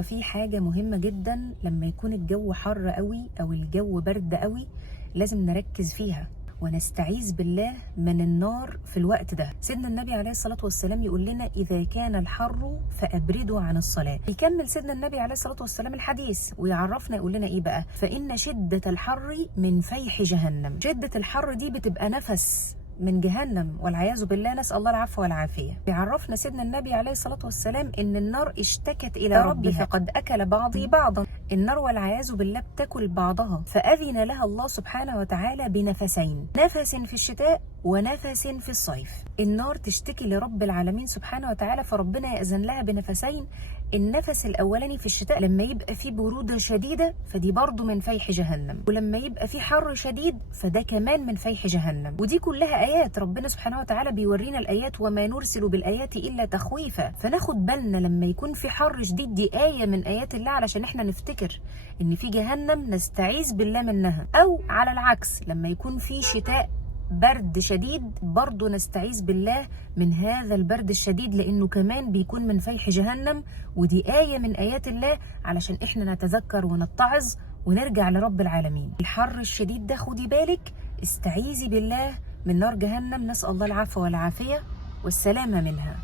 هو في حاجة مهمة جدا لما يكون الجو حر قوي أو الجو برد قوي لازم نركز فيها ونستعيذ بالله من النار في الوقت ده. سيدنا النبي عليه الصلاة والسلام يقول لنا إذا كان الحر فأبردوا عن الصلاة. يكمل سيدنا النبي عليه الصلاة والسلام الحديث ويعرفنا يقول لنا إيه بقى؟ فإن شدة الحر من فيح جهنم. شدة الحر دي بتبقى نفس من جهنم والعياذ بالله، نسأل الله العفو والعافية. بيعرفنا سيدنا النبي عليه الصلاة والسلام إن النار اشتكت إلى ربها فقد أكل بعضي بعضا. النار والعياذ بالله بتاكل بعضها، فأذن لها الله سبحانه وتعالى بنفسين، نفس في الشتاء ونفس في الصيف. النار تشتكي لرب العالمين سبحانه وتعالى، فربنا يأذن لها بنفسين. النفس الأولاني في الشتاء لما يبقى فيه برودة شديدة فدي برضو من فيح جهنم، ولما يبقى فيه حر شديد فده كمان من فيح جهنم. ودي كلها آيات ربنا سبحانه وتعالى بيورينا الآيات، وما نرسل بالآيات إلا تخويفا. فناخد بالنا لما يكون في حر شديد، دي آية من آيات الله علشان احنا نفتكر إن في جهنم نستعيذ بالله منها. أو على العكس لما يكون في شتاء برد شديد برضو نستعيذ بالله من هذا البرد الشديد، لأنه كمان بيكون من فيح جهنم. ودي آية من آيات الله علشان إحنا نتذكر ونتعظ ونرجع لرب العالمين. الحر الشديد ده خدي بالك، استعيذي بالله من نار جهنم، نسأل الله العفو والعافية والسلامة منها.